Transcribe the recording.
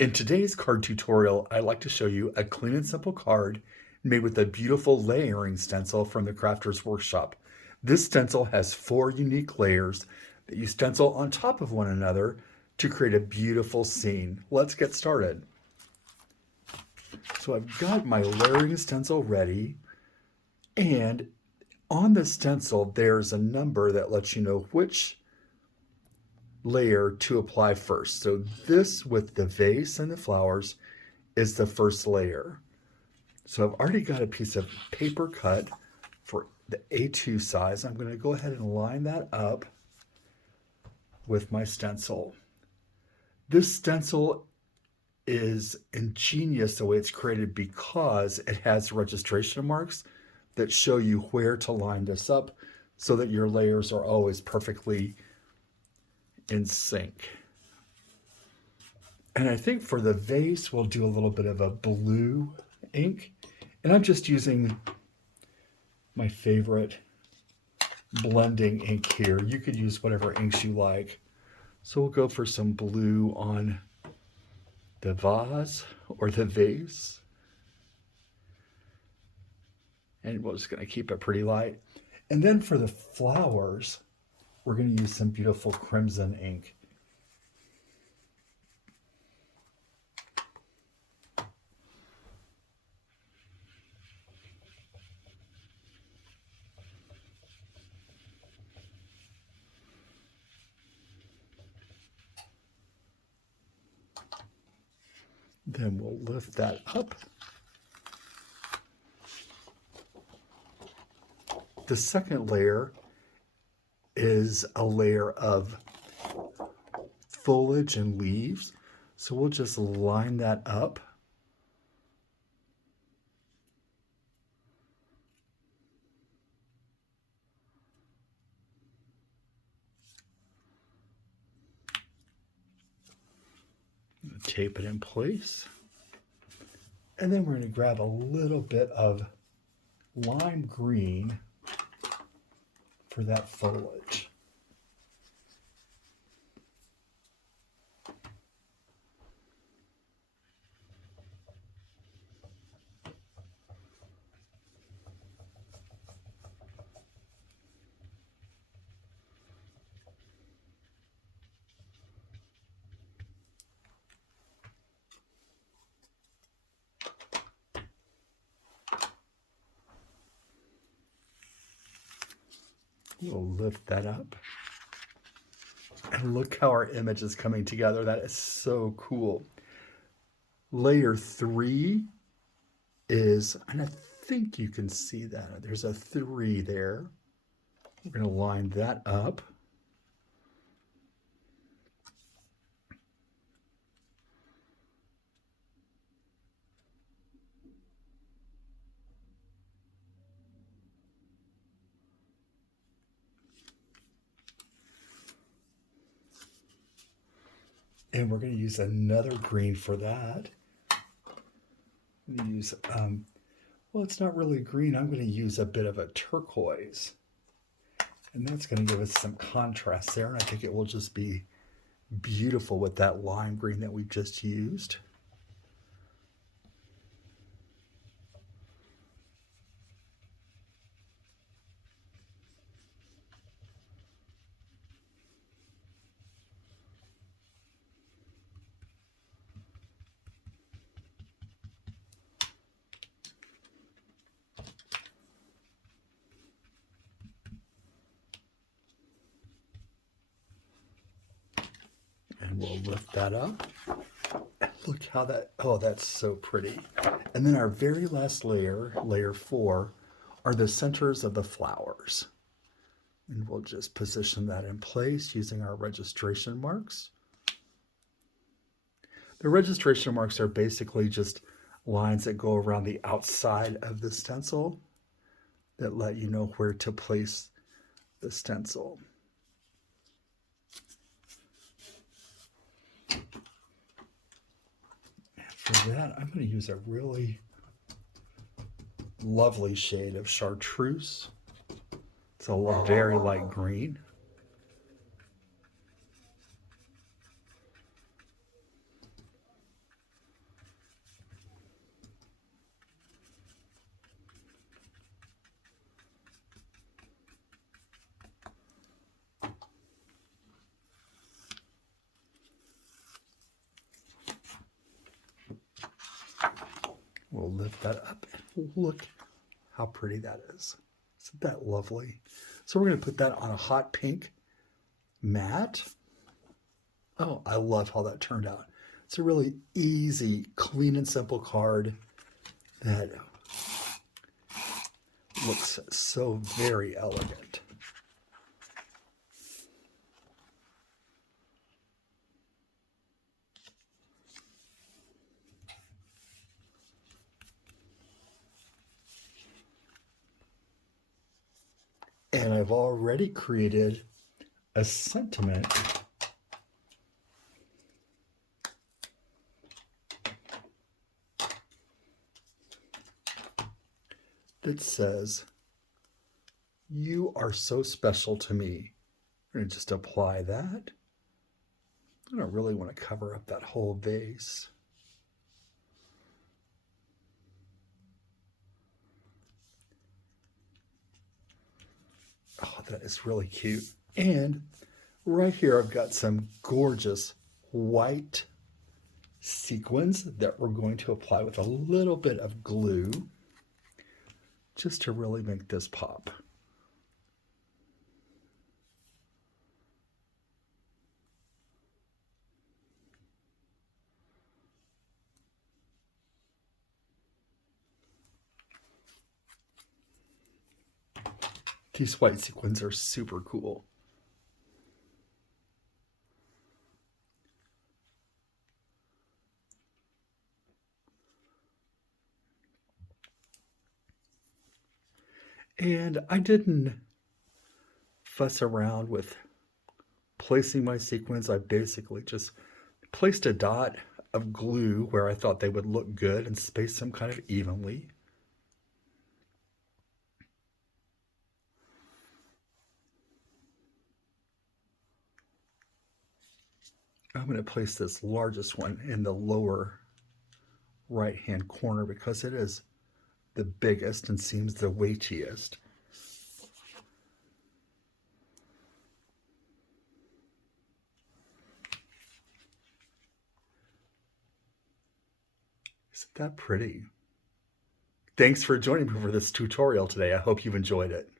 In today's card tutorial, I'd like to show you a clean and simple card made with a beautiful layering stencil from the Crafter's Workshop. This stencil has 4 unique layers that you stencil on top of one another to create a beautiful scene. Let's get started. So I've got my layering stencil ready, and on the stencil there's a number that lets you know which layer to apply first. So this with the vase and the flowers is the first layer. So I've already got a piece of paper cut for the A2 size. I'm going to go ahead and line that up with my stencil. This stencil is ingenious the way it's created because it has registration marks that show you where to line this up so that your layers are always perfectly in sync. And I think for the vase, we'll do a little bit of a blue ink. And I'm just using my favorite blending ink here. You could use whatever inks you like. So we'll go for some blue on the vase or the vase. And we're just going to keep it pretty light. And then for the flowers, we're going to use some beautiful crimson ink. Then we'll lift that up. The second layer is a layer of foliage and leaves. So we'll just line that up. Tape it in place. And then we're going to grab a little bit of lime green for that foliage. We'll lift that up. And look how our image is coming together. That is so cool. Layer 3 is, and I think you can see that. There's a 3 there. We're going to line that up. And we're going to use another green for that. I'm going to use, well, it's not really green. I'm going to use a bit of a turquoise. And that's going to give us some contrast there. And I think it will just be beautiful with that lime green that we've just used. And we'll lift that up. And look how that, oh, that's so pretty. And then our very last layer, layer 4, are the centers of the flowers. And we'll just position that in place using our registration marks. The registration marks are basically just lines that go around the outside of the stencil that let you know where to place the stencil. For that, I'm going to use a really lovely shade of chartreuse. It's a very light green. lift that up and look how pretty that is. Isn't that lovely? So we're going to put that on a hot pink mat. Oh, I love how that turned out. It's a really easy, clean and simple card that looks so very elegant. And I've already created a sentiment that says, "You are so special to me." I'm going to just apply that. I don't really want to cover up that whole vase. Oh, that is really cute. And right here, I've got some gorgeous white sequins that we're going to apply with a little bit of glue just to really make this pop. These white sequins are super cool. And I didn't fuss around with placing my sequins. I basically just placed a dot of glue where I thought they would look good and spaced them kind of evenly. I'm going to place this largest one in the lower right hand corner because it is the biggest and seems the weightiest. Isn't that pretty? Thanks for joining me for this tutorial today. I hope you've enjoyed it.